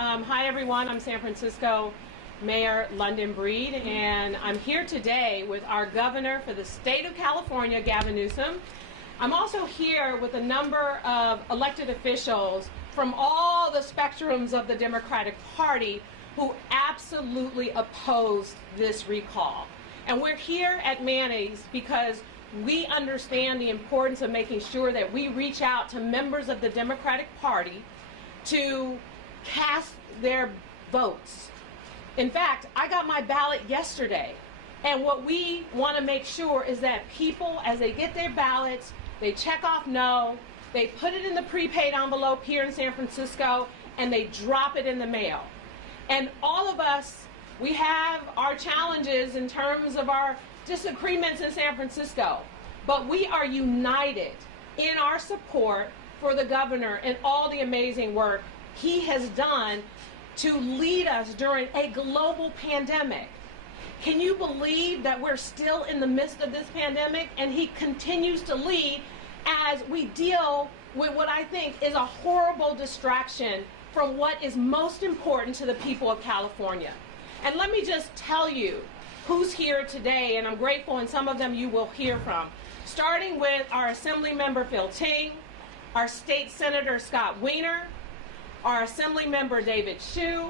Hi, everyone. I'm San Francisco Mayor London Breed, and I'm here today with our governor for the state of California, Gavin Newsom. I'm also here with a number of elected officials from all the spectrums of the Democratic Party who absolutely opposed this recall. And we're here at Manny's because we understand the importance of making sure that we reach out to members of the Democratic Party to cast their votes. In fact, I got my ballot yesterday, and what we want to make sure is that people, as they get their ballots, they check off no, they put it in the prepaid envelope here in San Francisco, and they drop it in the mail. And all of us, we have our challenges in terms of our disagreements in San Francisco, but we are united in our support for the governor and all the amazing work he has done to lead us during a global pandemic. Can you believe that we're still in the midst of this pandemic and he continues to lead as we deal with what I think is a horrible distraction from what is most important to the people of California? And let me just tell you who's here today, and I'm grateful, and some of them you will hear from. Starting with our Assembly Member Phil Ting, our State Senator Scott Wiener, our Assembly Member David Hsu.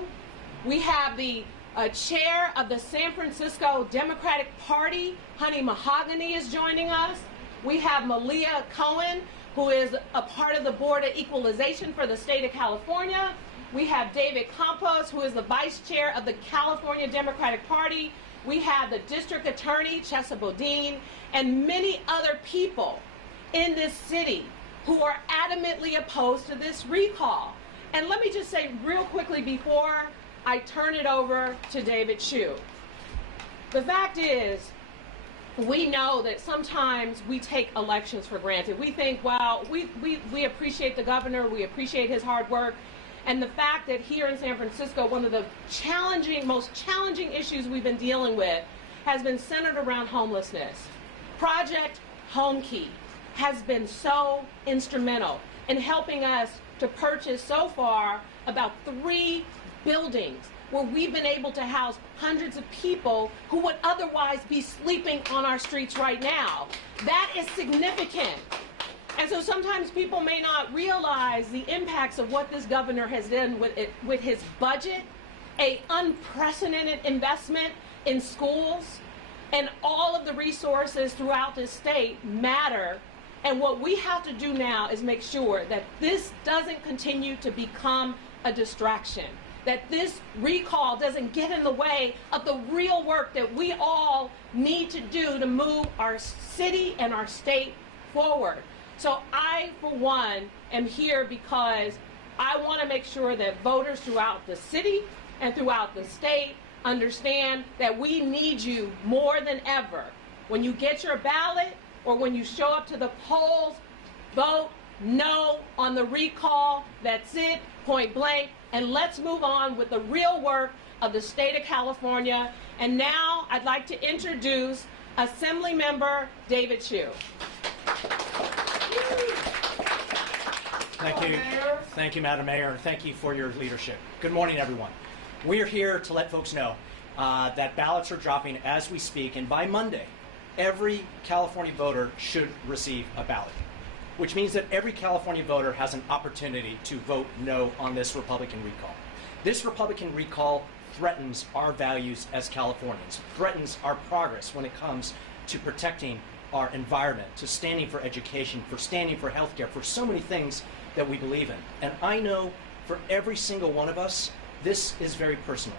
We have the Chair of the San Francisco Democratic Party, Honey Mahogany, is joining us. We have Malia Cohen, who is a part of the Board of Equalization for the state of California. We have David Campos, who is the Vice Chair of the California Democratic Party. We have the District Attorney, Chesa Bodine, and many other people in this city who are adamantly opposed to this recall. And let me just say real quickly before I turn it over to David Hsu. The fact is, we know that sometimes we take elections for granted. We think, well, we appreciate the governor, we appreciate his hard work, and the fact that here in San Francisco, one of the most challenging issues we've been dealing with has been centered around homelessness. Project Home Key has been so instrumental in helping us to purchase so far about 3 buildings where we've been able to house hundreds of people who would otherwise be sleeping on our streets right now. That is significant. And so sometimes people may not realize the impacts of what this governor has done with his budget, an unprecedented investment in schools, and all of the resources throughout this state matter. And what we have to do now is make sure that this doesn't continue to become a distraction, that this recall doesn't get in the way of the real work that we all need to do to move our city and our state forward. So I, for one, am here because I want to make sure that voters throughout the city and throughout the state understand that we need you more than ever. When you get your ballot, or when you show up to the polls, vote no on the recall. That's it, point blank. And let's move on with the real work of the state of California. And now I'd like to introduce Assembly Member David Hsu. Thank you, Madam Mayor. Thank you for your leadership. Good morning, everyone. We're here to let folks know that ballots are dropping as we speak, and by Monday, every California voter should receive a ballot, which means that every California voter has an opportunity to vote no on this Republican recall. This Republican recall threatens our values as Californians, threatens our progress when it comes to protecting our environment, to standing for education, for standing for healthcare, for so many things that we believe in. And I know for every single one of us, this is very personal.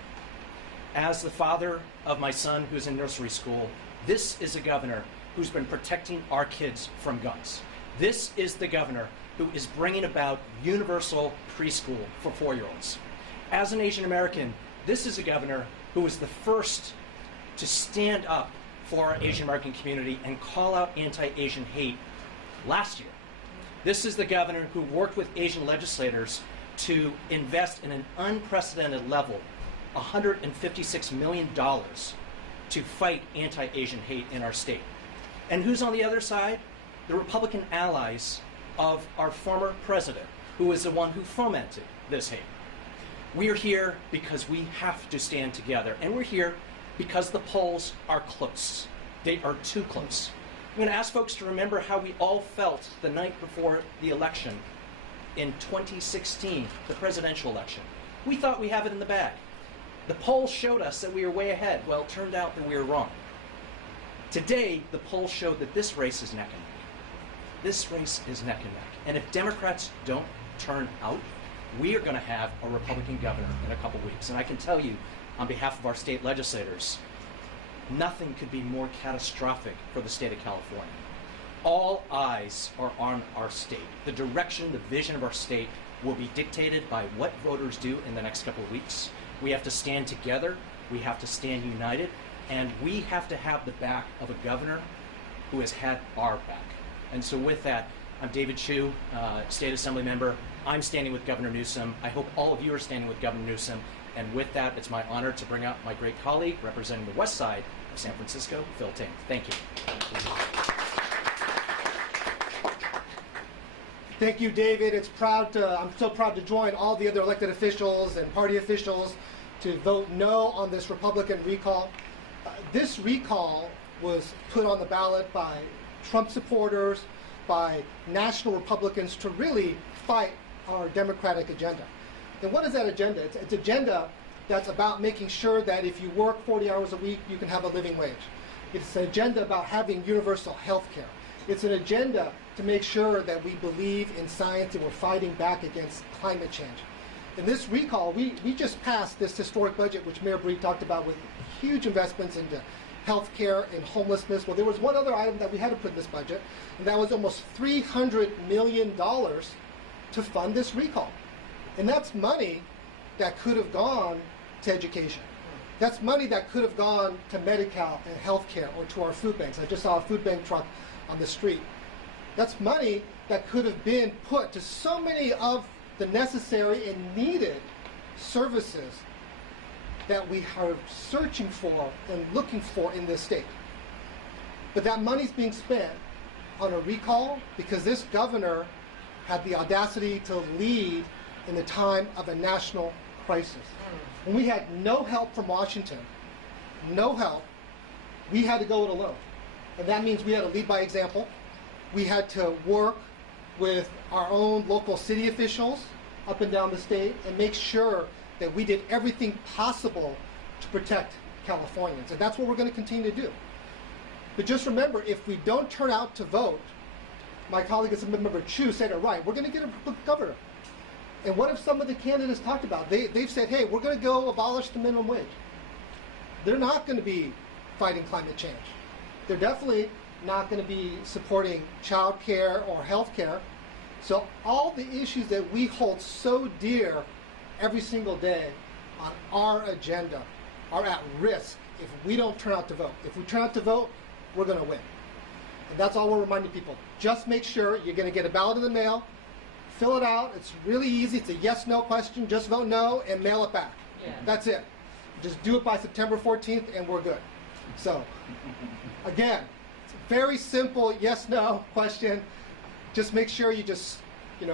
As the father of my son who's in nursery school, this is a governor who's been protecting our kids from guns. This is the governor who is bringing about universal preschool for 4-year-olds. As an Asian American, this is a governor who was the first to stand up for our Asian American community and call out anti-Asian hate last year. This is the governor who worked with Asian legislators to invest in an unprecedented level, $156 million, to fight anti-Asian hate in our state. And who's on the other side? The Republican allies of our former president, who is the one who fomented this hate. We are here because we have to stand together, and we're here because the polls are close. They are too close. I'm going to ask folks to remember how we all felt the night before the election in 2016, the presidential election. We thought we have it in the bag. The polls showed us that we were way ahead. Well, it turned out that we were wrong. Today, the polls showed that this race is neck and neck. This race is neck and neck. And if Democrats don't turn out, we are going to have a Republican governor in a couple weeks. And I can tell you, on behalf of our state legislators, nothing could be more catastrophic for the state of California. All eyes are on our state. The direction, the vision of our state will be dictated by what voters do in the next couple of weeks. We have to stand together, we have to stand united, and we have to have the back of a governor who has had our back. And so with that, I'm David Chu, State Assembly member. I'm standing with Governor Newsom. I hope all of you are standing with Governor Newsom. And with that, it's my honor to bring out my great colleague representing the west side of San Francisco, Phil Ting. Thank you. Thank you, David. I'm so proud to join all the other elected officials and party officials to vote no on this Republican recall. This recall was put on the ballot by Trump supporters, by national Republicans to really fight our Democratic agenda. And what is that agenda? It's an agenda that's about making sure that if you work 40 hours a week, you can have a living wage. It's an agenda about having universal health care. It's an agenda to make sure that we believe in science and we're fighting back against climate change. In this recall, we just passed this historic budget, which Mayor Breed talked about, with huge investments into health care and homelessness. Well, there was one other item that we had to put in this budget, and that was almost $300 million to fund this recall. And that's money that could have gone to education. That's money that could have gone to Medi-Cal and healthcare or to our food banks. I just saw a food bank truck on the street. That's money that could have been put to so many of the necessary and needed services that we are searching for and looking for in this state. But that money's being spent on a recall because this governor had the audacity to lead in the time of a national crisis. When we had no help from Washington, no help, we had to go it alone. And that means we had to lead by example. We had to work with our own local city officials up and down the state and make sure that we did everything possible to protect Californians. And that's what we're going to continue to do. But just remember, if we don't turn out to vote, my colleague Assemblymember Chu said it right, we're going to get a governor. And what if some of the candidates talked about? They've said, hey, we're going to go abolish the minimum wage. They're not going to be fighting climate change. They're definitely not going to be supporting child care or health care. So all the issues that we hold so dear every single day on our agenda are at risk if we don't turn out to vote. If we turn out to vote, we're going to win. And that's all we're reminding people. Just make sure you're going to get a ballot in the mail, fill it out. It's really easy. It's a yes-no question. Just vote no and mail it back. Yeah. That's it. Just do it by September 14th and we're good. So, again, it's a very simple yes-no question. Just make sure you just,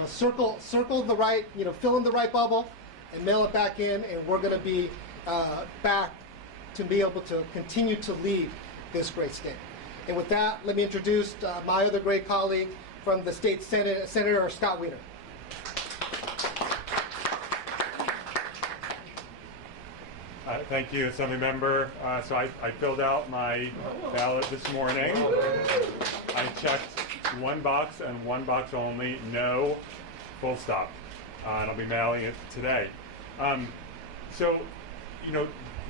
circle the right, fill in the right bubble and mail it back in, and we're going to be back to be able to continue to lead this great state. And with that, let me introduce my other great colleague from the state Senate, Senator Scott Wiener. Thank you, Assembly Member. So I filled out my ballot this morning. I checked one box and one box only, no, full stop. And I'll be mailing it today.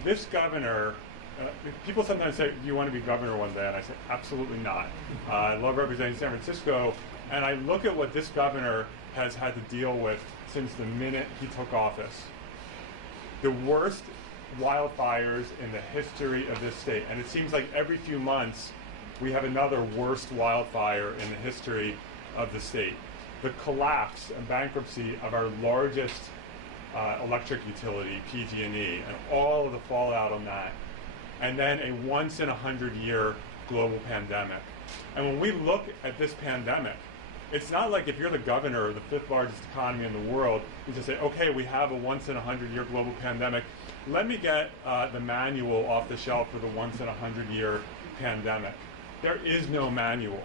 This governor, people sometimes say, do you want to be governor one day? And I say, absolutely not. I love representing San Francisco. And I look at what this governor has had to deal with since the minute he took office. The worst wildfires in the history of this state. And it seems like every few months we have another worst wildfire in the history of the state. The collapse and bankruptcy of our largest electric utility, PG&E, and all of the fallout on that. And then a once-in-a-100-year global pandemic. And when we look at this pandemic, It's not like if you're the governor of the 5th largest economy in the world, you just say, okay, we have a once in a 100-year global pandemic. Let me get the manual off the shelf for the once in a 100-year pandemic. There is no manual.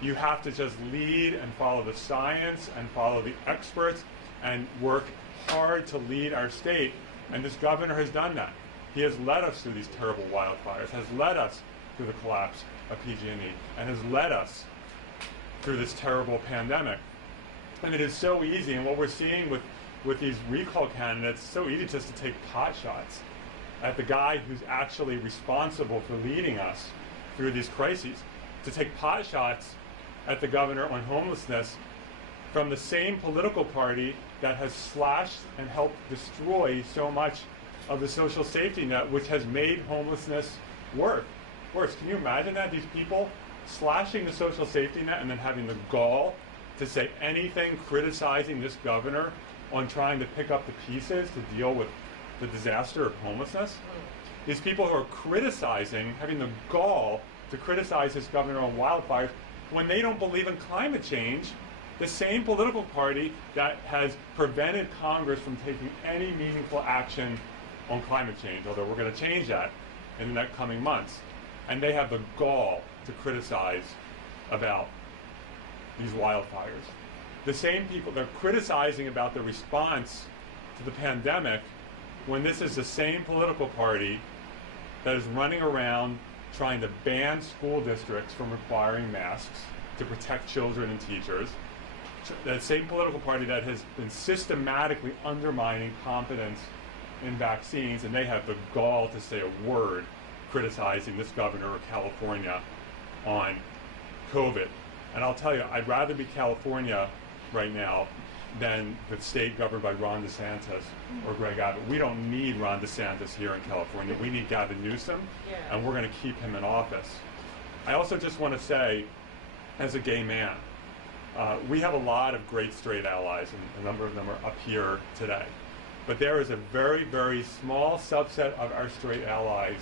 You have to just lead and follow the science and follow the experts and work hard to lead our state. And this governor has done that. He has led us through these terrible wildfires, has led us through the collapse of PG&E, and has led us through this terrible pandemic. And it is so easy, and what we're seeing with these recall candidates, it's so easy just to take pot shots at the guy who's actually responsible for leading us through these crises, to take pot shots at the governor on homelessness from the same political party that has slashed and helped destroy so much of the social safety net, which has made homelessness worse. Can you imagine that? These people slashing the social safety net and then having the gall to say anything criticizing this governor on trying to pick up the pieces to deal with the disaster of homelessness. These people who are criticizing, having the gall to criticize this governor on wildfires when they don't believe in climate change, the same political party that has prevented Congress from taking any meaningful action on climate change, although we're going to change that in the coming months. And they have the gall to criticize about these wildfires. The same people, they're criticizing about the response to the pandemic when this is the same political party that is running around trying to ban school districts from requiring masks to protect children and teachers. That same political party that has been systematically undermining confidence in vaccines, and they have the gall to say a word criticizing this governor of California on COVID. And I'll tell you, I'd rather be California right now than the state governed by Ron DeSantis or Greg Abbott. We don't need Ron DeSantis here in California. We need Gavin Newsom, and we're going to keep him in office. I also just want to say, as a gay man, we have a lot of great straight allies, and a number of them are up here today. But there is a very, very small subset of our straight allies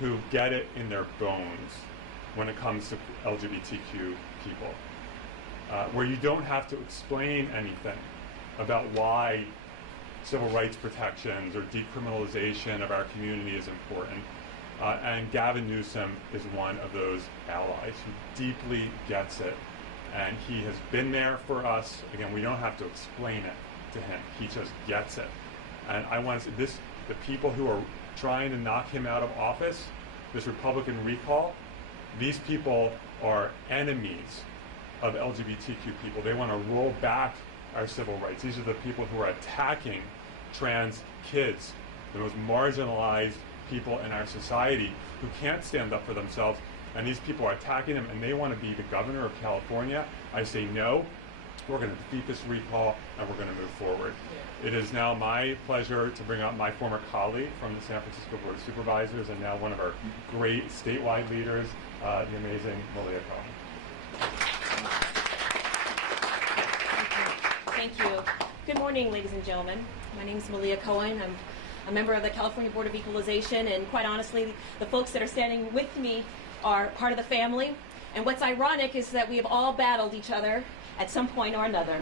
who get it in their bones when it comes to LGBTQ people, where you don't have to explain anything about why civil rights protections or decriminalization of our community is important. And Gavin Newsom is one of those allies who deeply gets it. And he has been there for us. Again, we don't have to explain it to him. He just gets it. And I want to say this, the people who are trying to knock him out of office, this Republican recall, these people are enemies of LGBTQ people. They want to roll back our civil rights. These are the people who are attacking trans kids, the most marginalized people in our society who can't stand up for themselves. And these people are attacking them, and they want to be the governor of California. I say no. We're going to defeat this recall, and we're going to move forward. It is now my pleasure to bring up my former colleague from the San Francisco Board of Supervisors and now one of our great statewide leaders, the amazing Malia Cohen. Thank you. Good morning, ladies and gentlemen. My name is Malia Cohen. I'm a member of the California Board of Equalization, and quite honestly, the folks that are standing with me are part of the family. And what's ironic is that we have all battled each other at some point or another.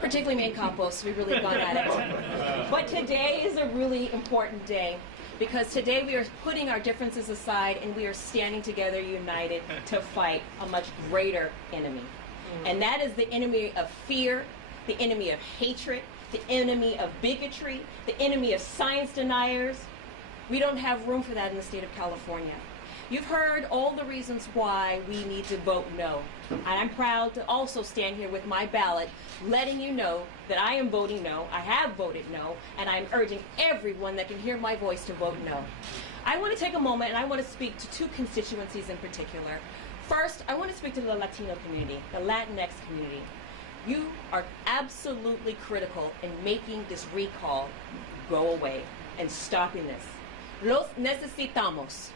Particularly me and Campos, we've really gone at it. But today is a really important day, because today we are putting our differences aside and we are standing together united to fight a much greater enemy. And that is the enemy of fear, the enemy of hatred, the enemy of bigotry, the enemy of science deniers. We don't have room for that in the state of California. You've heard all the reasons why we need to vote no. And I'm proud to also stand here with my ballot, letting you know that I am voting no, I have voted no, and I'm urging everyone that can hear my voice to vote no. I want to take a moment and I want to speak to two constituencies in particular. First, I want to speak to the Latino community, the Latinx community. You are absolutely critical in making this recall go away and stopping this. Los necesitamos.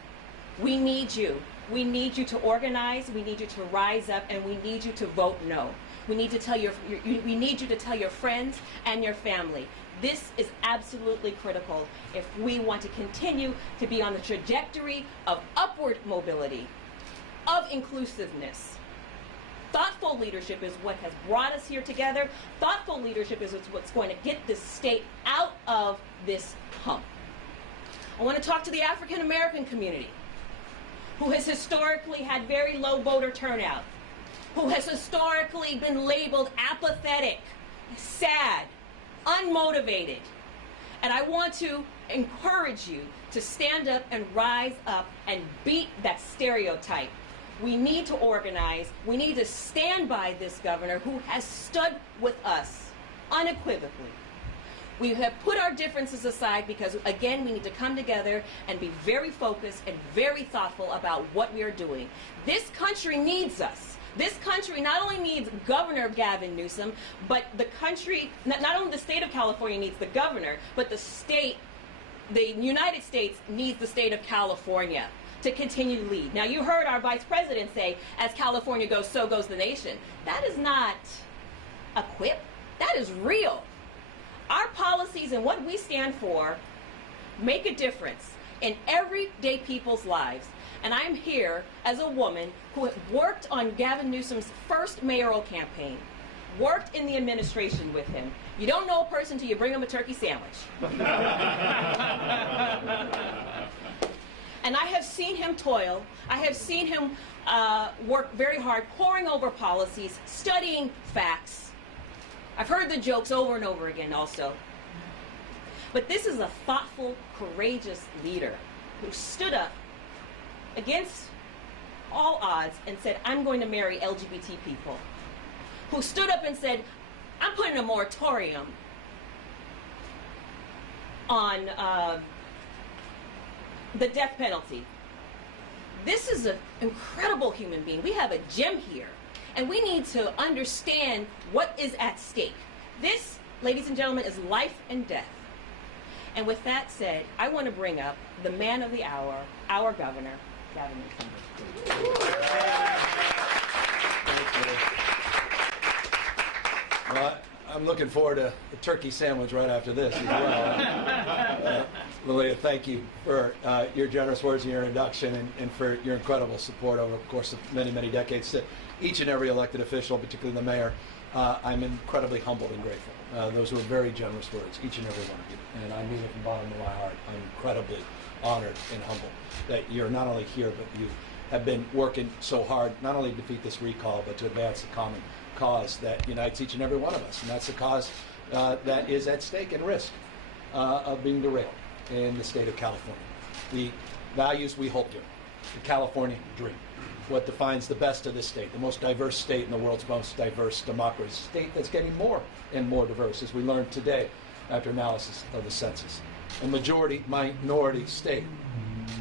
We need you. We need you to organize. We need you to rise up, and we need you to vote no. We need to tell we need you to tell your friends and your family. This is absolutely critical if we want to continue to be on the trajectory of upward mobility, of inclusiveness, Thoughtful leadership is what has brought us here together. Thoughtful leadership is what's going to get this state out of this hump. I want to talk to the African American community, who has historically had very low voter turnout, who has historically been labeled apathetic, sad, unmotivated. And I want to encourage you to stand up and rise up and beat that stereotype. We need to organize. We need to stand by this governor who has stood with us unequivocally. We have put our differences aside because, again, we need to come together and be very focused and very thoughtful about what we are doing. This country needs us. This country not only needs Governor Gavin Newsom, but the country, not only the state of California needs the governor, but the United States needs the state of California to continue to lead. Now, you heard our vice president say, as California goes, so goes the nation. That is not a quip. That is real. Our policies and what we stand for make a difference in everyday people's lives. And I'm here as a woman who worked on Gavin Newsom's first mayoral campaign, worked in the administration with him. You don't know a person till you bring him a turkey sandwich. And I have seen him toil. I have seen him work very hard, poring over policies, studying facts. I've heard the jokes over and over again also. But this is a thoughtful, courageous leader who stood up against all odds and said, I'm going to marry LGBT people. Who stood up and said, I'm putting a moratorium on the death penalty. This is an incredible human being. We have a gem here. And we need to understand what is at stake. This, ladies and gentlemen, is life and death. And with that said, I want to bring up the man of the hour, our governor, Gavin Newsom. Well, I'm looking forward to a turkey sandwich right after this as well. Malia, thank you for your generous words and your introduction and for your incredible support over the course of many, many decades to each and every elected official, particularly the mayor. I'm incredibly humbled and grateful. Those were very generous words, each and every one of you. And I mean it from the bottom of my heart. I'm incredibly honored and humbled that you're not only here, but you have been working so hard, not only to defeat this recall, but to advance the common cause that unites each and every one of us. And that's the cause that is at stake and risk of being derailed in the state of California. The values we hold dear, the California dream, what defines the best of this state, the most diverse state in the world's most diverse democracy, a state that's getting more and more diverse, as we learned today after analysis of the census. A majority-minority state,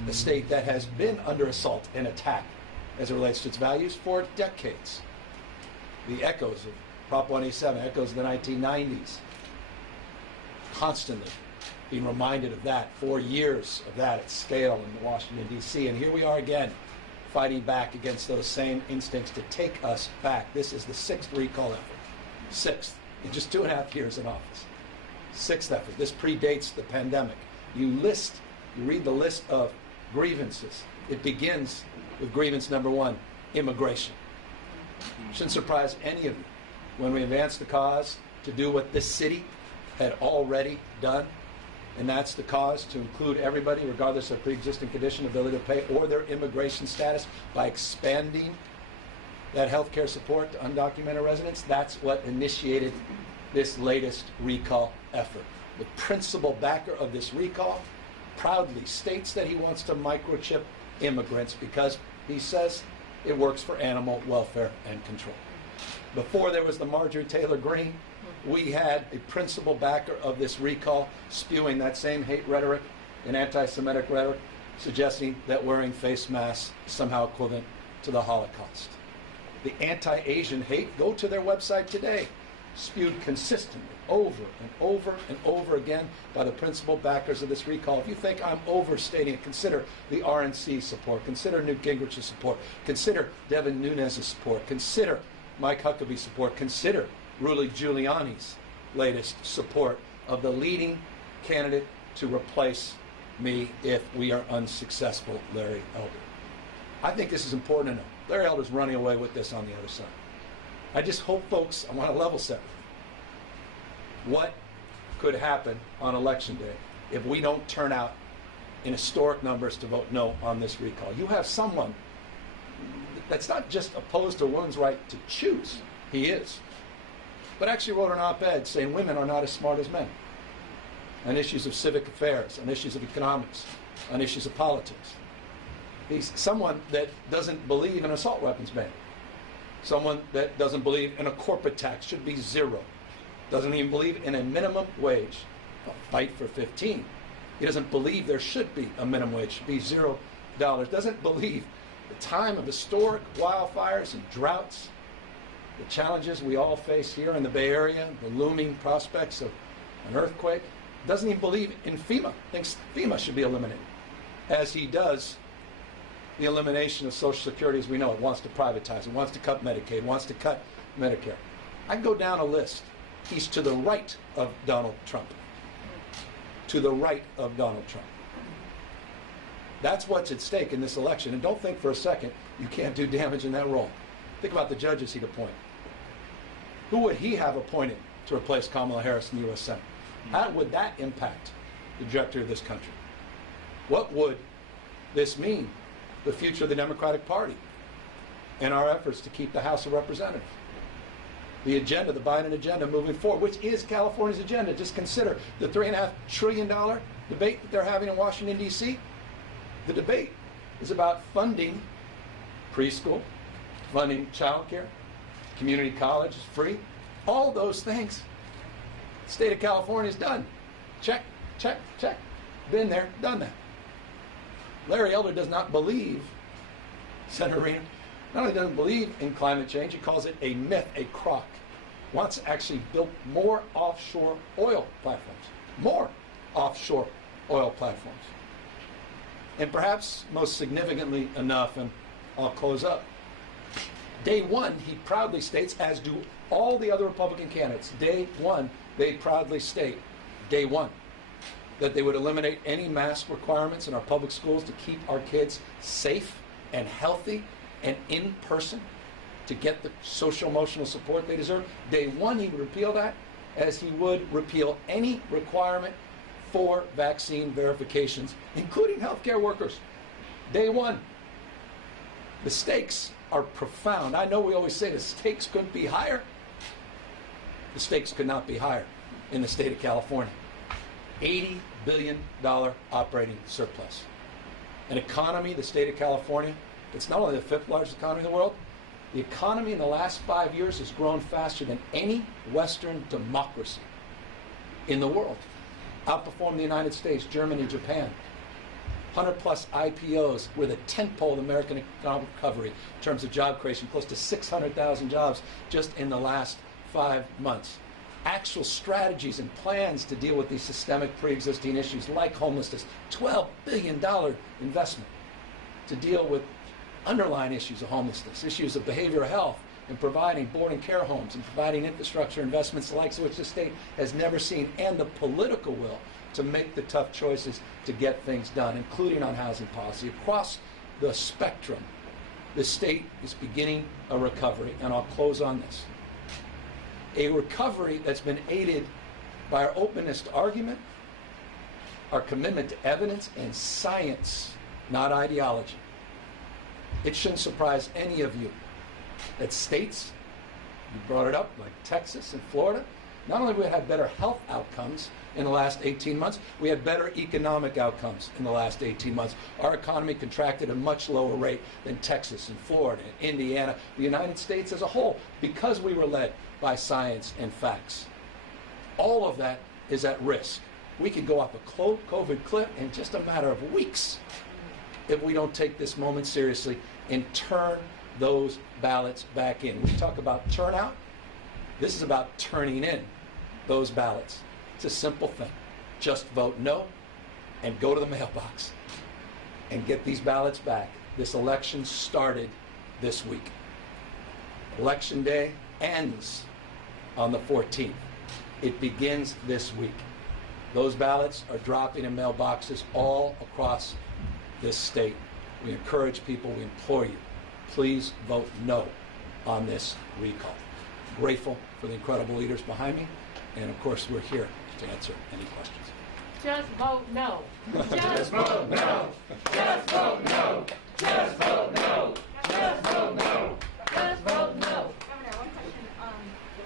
a state that has been under assault and attack as it relates to its values for decades. The echoes of Prop 187, echoes of the 1990s, constantly being reminded of that, 4 years of that at scale in Washington, D.C. And here we are again, fighting back against those same instincts to take us back. This is the 6th recall effort. 6th, in just 2.5 years in office. 6th effort. This predates the pandemic. You read the list of grievances. It begins with grievance number 1, immigration. Shouldn't surprise any of you when we advance the cause to do what this city had already done, and that's the cause to include everybody, regardless of pre-existing condition, ability to pay, or their immigration status, by expanding that health care support to undocumented residents. That's what initiated this latest recall effort. The principal backer of this recall proudly states that he wants to microchip immigrants because he says it works for animal welfare and control. Before there was the Marjorie Taylor Greene, we had a principal backer of this recall spewing that same hate rhetoric and anti-Semitic rhetoric, suggesting that wearing face masks is somehow equivalent to the Holocaust. The anti-Asian hate, go to their website today, spewed consistently over and over and over again by the principal backers of this recall. If you think I'm overstating it, consider the RNC support, consider Newt Gingrich's support, consider Devin Nunes's support, consider Mike Huckabee's support, consider Rudy Giuliani's latest support of the leading candidate to replace me if we are unsuccessful, Larry Elder. I think this is important to know. Larry Elder's running away with this on the other side. I just hope folks, I want to level set. What could happen on Election Day if we don't turn out in historic numbers to vote no on this recall? You have someone that's not just opposed to women's right to choose, he is, but actually wrote an op-ed saying women are not as smart as men on issues of civic affairs, on issues of economics, on issues of politics. He's someone that doesn't believe in assault weapons ban, someone that doesn't believe in a corporate tax should be 0, doesn't even believe in a minimum wage. I'll fight for 15. He doesn't believe there should be a minimum wage, should be $0. Doesn't believe the time of historic wildfires and droughts, the challenges we all face here in the Bay Area, the looming prospects of an earthquake. Doesn't even believe in FEMA, thinks FEMA should be eliminated, as he does the elimination of Social Security as we know it, wants to privatize it, wants to cut Medicaid, wants to cut Medicare. I can go down a list. He's to the right of Donald Trump. To the right of Donald Trump. That's what's at stake in this election. And don't think for a second you can't do damage in that role. Think about the judges he'd appoint. Who would he have appointed to replace Kamala Harris in the U.S. Senate? How would that impact the trajectory of this country? What would this mean for the future of the Democratic Party and our efforts to keep the House of Representatives? The agenda, the Biden agenda moving forward, which is California's agenda. Just consider the $3.5 trillion debate that they're having in Washington, D.C. The debate is about funding preschool, funding child care, community college is free. All those things, the state of California has done. Check, check, check. Been there, done that. Larry Elder does not believe, Senator Wiener, not only doesn't believe in climate change, he calls it a myth, a crock. Wants to actually build more offshore oil platforms. More offshore oil platforms. And perhaps most significantly enough, and I'll close up, day one, he proudly states, as do all the other Republican candidates, day one, they proudly state, day one, that they would eliminate any mask requirements in our public schools to keep our kids safe and healthy and in person to get the social emotional support they deserve. Day one, he would repeal that, as he would repeal any requirement for vaccine verifications, including healthcare workers. Day one. The stakes are profound. I know we always say the stakes couldn't be higher. The stakes could not be higher in the state of California. $80 billion operating surplus. An economy, the state of California, it's not only the 5th largest economy in the world, the economy in the last 5 years has grown faster than any Western democracy in the world. Outperformed the United States, Germany, Japan. 100 plus IPOs. We're the tentpole of American economic recovery in terms of job creation, close to 600,000 jobs just in the last 5 months. Actual strategies and plans to deal with these systemic pre-existing issues like homelessness. $12 billion investment to deal with underlying issues of homelessness, issues of behavioral health, and providing boarding care homes and providing infrastructure investments the likes of which the state has never seen, and the political will to make the tough choices to get things done, including on housing policy. Across the spectrum, the state is beginning a recovery, and I'll close on this. A recovery that's been aided by our openness to argument, our commitment to evidence and science, not ideology. It shouldn't surprise any of you that states, you brought it up, like Texas and Florida, not only have we had better health outcomes in the last 18 months, we had better economic outcomes in the last 18 months. Our economy contracted at a much lower rate than Texas and Florida and Indiana, the United States as a whole, because we were led by science and facts. All of that is at risk. We could go off a COVID cliff in just a matter of weeks if we don't take this moment seriously and turn those ballots back in. We talk about turnout. This is about turning in those ballots. It's a simple thing. Just vote no and go to the mailbox and get these ballots back. This election started this week. Election day ends on the 14th. It begins this week. Those ballots are dropping in mailboxes all across this state. We encourage people, we implore you, please vote no on this recall. grateful for the incredible leaders behind me, and of course we're here to answer any questions. Just vote no. Just vote no. Just vote no. Just vote no. Just vote no. Just vote no. Governor, one question.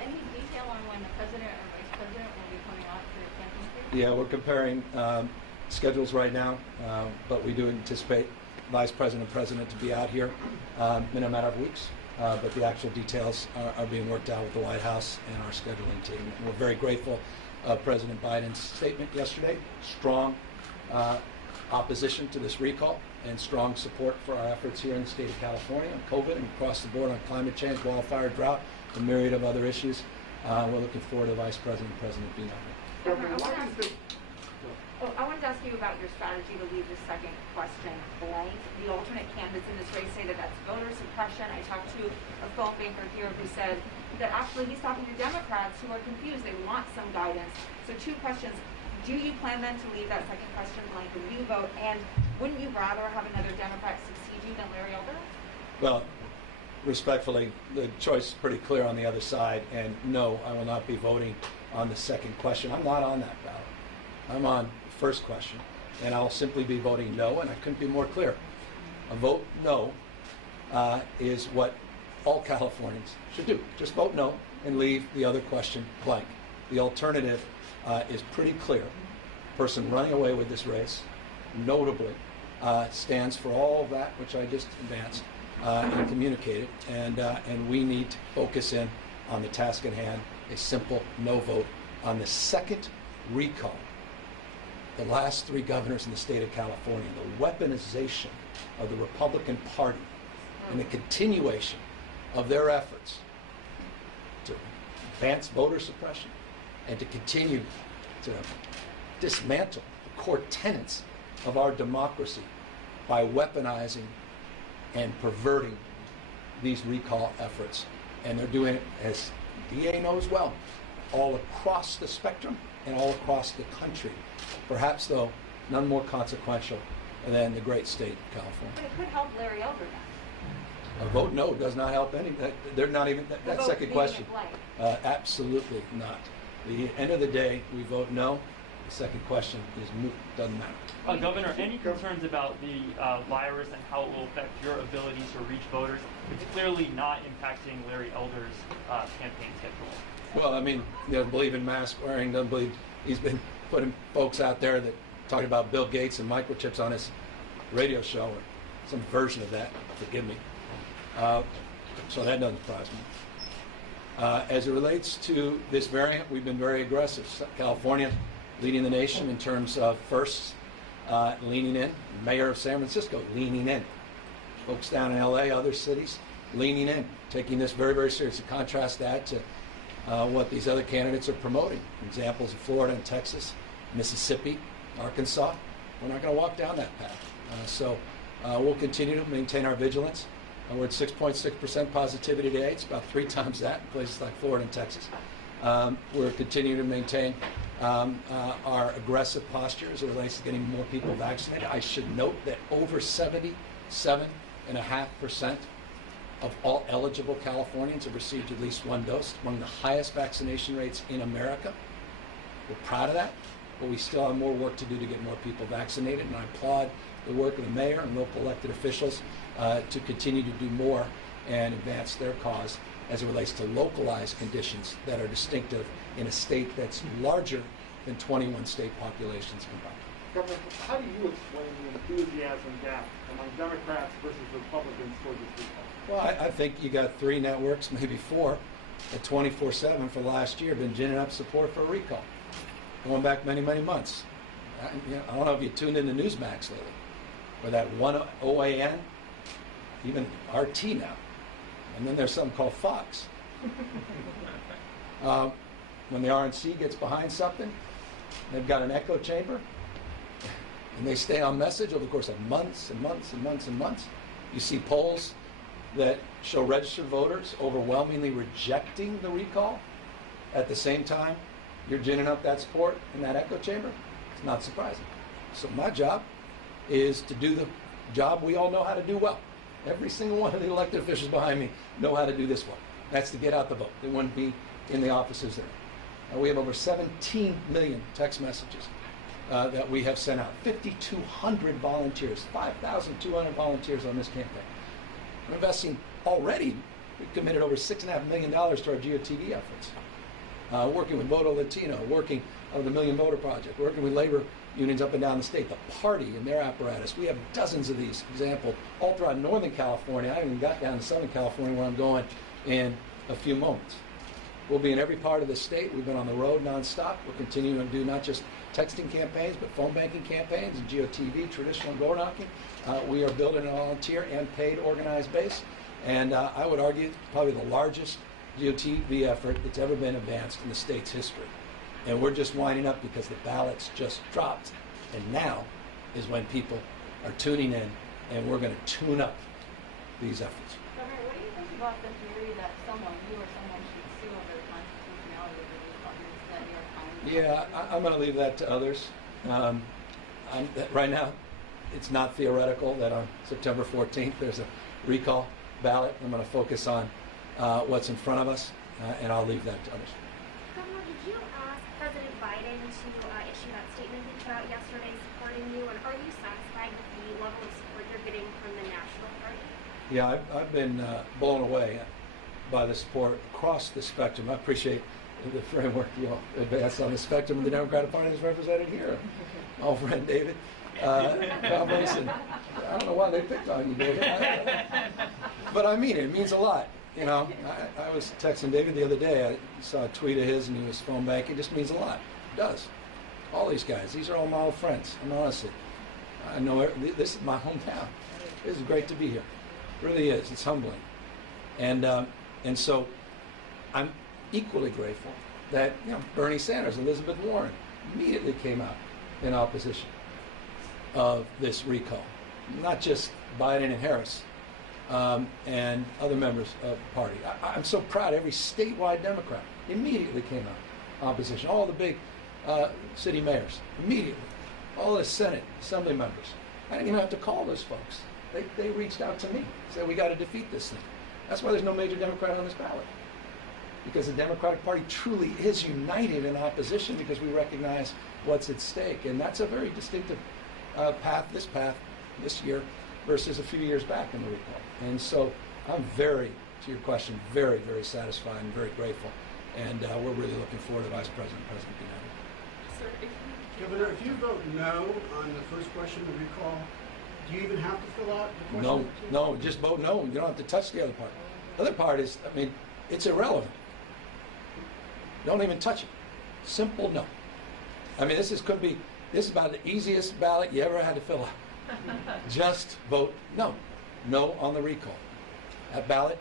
Any detail on when the president or vice president will be coming out for your campaign? Yeah, we're comparing schedules right now, but we do anticipate Vice President and President to be out here in a matter of weeks. But the actual details are being worked out with the White House and our scheduling team. We're very grateful of President Biden's statement yesterday. Strong opposition to this recall and strong support for our efforts here in the state of California on COVID and across the board on climate change, wildfire, drought, a myriad of other issues. We're looking forward to Vice President and President being out here. Governor, I wanted to ask you about your strategy to leave the second question blank. The alternate candidates in this race say that that's voter suppression. I talked to a phone banker here who said that actually he's talking to Democrats who are confused. They want some guidance. So two questions. Do you plan then to leave that second question blank when you vote? And wouldn't you rather have another Democrat succeed you than Larry Elder? Well, respectfully, the choice is pretty clear on the other side. And no, I will not be voting on the second question. I'm not on that ballot. I'm on the first question, and I'll simply be voting no, and I couldn't be more clear. A vote no is what all Californians should do. Just vote no and leave the other question blank. The alternative is pretty clear. The person running away with this race, notably, stands for all of that which I just advanced and communicated, and we need to focus in on the task at hand, a simple no vote on the second recall. The last three governors in the state of California, the weaponization of the Republican Party and the continuation of their efforts to advance voter suppression and to continue to dismantle the core tenets of our democracy by weaponizing and perverting these recall efforts. And they're doing it, as DA knows well, all across the spectrum and all across the country. Perhaps, though, none more consequential than the great state of California. But it could help Larry Elder then. A vote no does not help any. They're not even that vote second leaving question. it blank. Absolutely not. The end of the day, we vote no. The second question is moot. Doesn't matter. Governor, any concerns about the virus and how it will affect your ability to reach voters? It's clearly not impacting Larry Elder's campaign schedule. Well, I mean, he doesn't believe in mask wearing. Doesn't believe. He's been putting folks out there that talking about Bill Gates and microchips on his radio show, or some version of that. Forgive me. So that doesn't surprise me. As it relates to this variant, we've been very aggressive. California leading the nation in terms of first leaning in. Mayor of San Francisco leaning in. Folks down in LA, other cities leaning in, taking this very, very seriously. Contrast that to what these other candidates are promoting. Examples of Florida and Texas, Mississippi, Arkansas. We're not going to walk down that path. So we'll continue to maintain our vigilance. We're at 6.6% positivity today. It's about 3 times that in places like Florida and Texas. We're continuing to maintain our aggressive posture as it relates to getting more people vaccinated. I should note that over 77.5% of all eligible Californians have received at least one dose, among the highest vaccination rates in America. We're proud of that, but we still have more work to do to get more people vaccinated, and I applaud the work of the mayor and local elected officials to continue to do more and advance their cause as it relates to localized conditions that are distinctive in a state that's larger than 21 state populations combined. Governor, how do you explain the enthusiasm gap among Democrats versus Republicans for this recall? Well, I think you got 3 networks, maybe 4, at 24/7 for the last year been ginning up support for a recall, going back many, many months. I don't know if you tuned into Newsmax lately, or that one OAN, even RT now, and then there's something called Fox. When the RNC gets behind something, they've got an echo chamber, and they stay on message over the course of months and months and months and months. You see polls that show registered voters overwhelmingly rejecting the recall. At the same time, you're ginning up that support in that echo chamber. It's not surprising. So my job is to do the job we all know how to do well. Every single one of the elected officials behind me know how to do this one. That's to get out the vote. They wouldn't be in the offices there. We have over 17 million text messages that we have sent out. 5,200 volunteers, 5,200 volunteers on this campaign. We're investing already. We've committed over $6.5 million to our GOTV efforts. Working with Voto Latino, working with the Million Voter Project, working with labor unions up and down the state, the party and their apparatus. We have dozens of these examples all throughout Northern California. I haven't even got down to Southern California where I'm going in a few moments. We'll be in every part of the state. We've been on the road nonstop. We're continuing to do not just texting campaigns, but phone banking campaigns and GOTV, traditional door knocking. We are building a volunteer and paid organized base. And I would argue probably the largest GOTV effort that's ever been advanced in the state's history. And we're just winding up because the ballots just dropped. And now is when people are tuning in, and we're going to tune up these efforts. Governor, what do you think about the theory that someone, you or someone, should sue over the constitutionality of the Republicans that New York Times? Yeah, I'm going to leave that to others. Right now, it's not theoretical that on September 14th there's a recall ballot. I'm going to focus on what's in front of us, and I'll leave that to others. Governor, did you ask President Biden to issue that statement he put out yesterday supporting you, and are you satisfied with the level of support you're getting from the National Party? Yeah, I've been blown away by the support across the spectrum. I appreciate the framework you all advance on the spectrum of the Democratic Party is represented here. My old friend David Mason. I don't know why they picked on you, David. But I mean it. It means a lot. You know, I was texting David the other day. I saw a tweet of his, and he was phone banking. It just means a lot. It does. All these guys. These are all my old friends. And honestly, I know this is my hometown. It is great to be here. It really is. It's humbling. And so I'm equally grateful that, you know, Bernie Sanders, Elizabeth Warren immediately came out in opposition of this recall. Not just Biden and Harris and other members of the party. I'm so proud every statewide Democrat immediately came out opposition. All the big city mayors immediately. All the Senate, Assembly members. I didn't even have to call those folks. They reached out to me, said we got to defeat this thing. That's why there's no major Democrat on this ballot. Because the Democratic Party truly is united in opposition because we recognize what's at stake. And that's a very distinctive path this year versus a few years back in the recall. And so I'm very, to your question, very, very satisfied and very grateful. And we're really looking forward to Vice President and President United. Governor, if you vote no on the first question, the recall, do you even have to fill out the question? No, just vote no. You don't have to touch the other part. The other part is, I mean, it's irrelevant. Don't even touch it. Simple no. I mean, this is about the easiest ballot you ever had to fill out. Just vote no. No on the recall. That ballot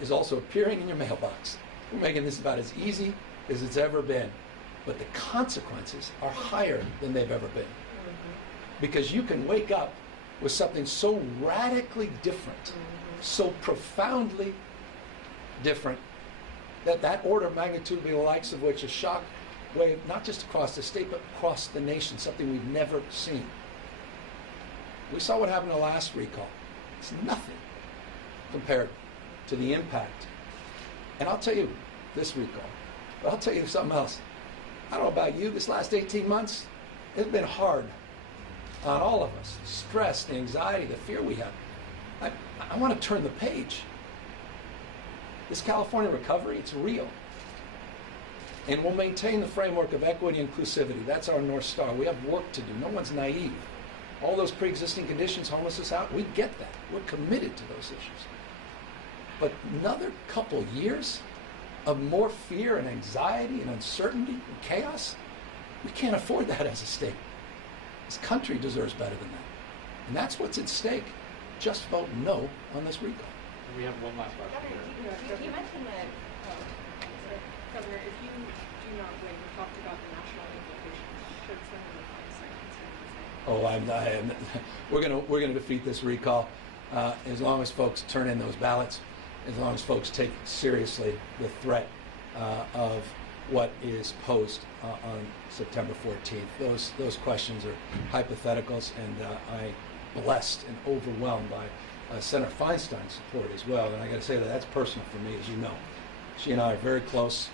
is also appearing in your mailbox. We're making this about as easy as it's ever been. But the consequences are higher than they've ever been. Because you can wake up with something so radically different, so profoundly different, that order of magnitude will be the likes of which a shock wave, not just across the state, but across the nation, something we've never seen. We saw what happened in the last recall. It's nothing compared to the impact. And I'll tell you this recall, but I'll tell you something else. I don't know about you, this last 18 months, it's been hard on all of us. Stress, the anxiety, the fear we have. I want to turn the page. This California recovery, it's real. And we'll maintain the framework of equity and inclusivity. That's our North Star. We have work to do. No one's naive. All those pre-existing conditions, homelessness out, we get that. We're committed to those issues. But another couple years of more fear and anxiety and uncertainty and chaos, we can't afford that as a state. This country deserves better than that. And that's what's at stake. Just vote no on this recall. We have one last question. You mentioned that. Governor, if you do not win, we talked about the national implications. Should someone find a second? We're gonna defeat this recall as long as folks turn in those ballots, as long as folks take seriously the threat of what is posed on September 14th. Those questions are hypotheticals, and I'm blessed and overwhelmed by Senator Feinstein's support as well. And I got to say that's personal for me, as you know. She and I are very close.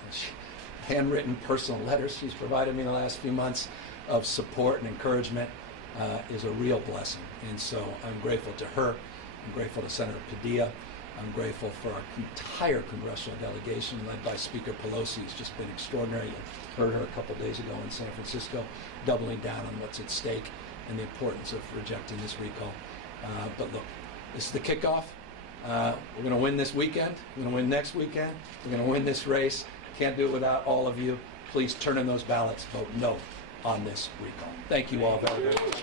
Handwritten personal letters she's provided me in the last few months of support and encouragement is a real blessing. And so I'm grateful to her. I'm grateful to Senator Padilla. I'm grateful for our entire congressional delegation led by Speaker Pelosi, who's just been extraordinary. You heard her a couple days ago in San Francisco, doubling down on what's at stake and the importance of rejecting this recall. But look, this is the kickoff. We're going to win this weekend. We're going to win next weekend. We're going to win this race. Can't do it without all of you. Please turn in those ballots. Vote no on this recall. Thank you all very, very much.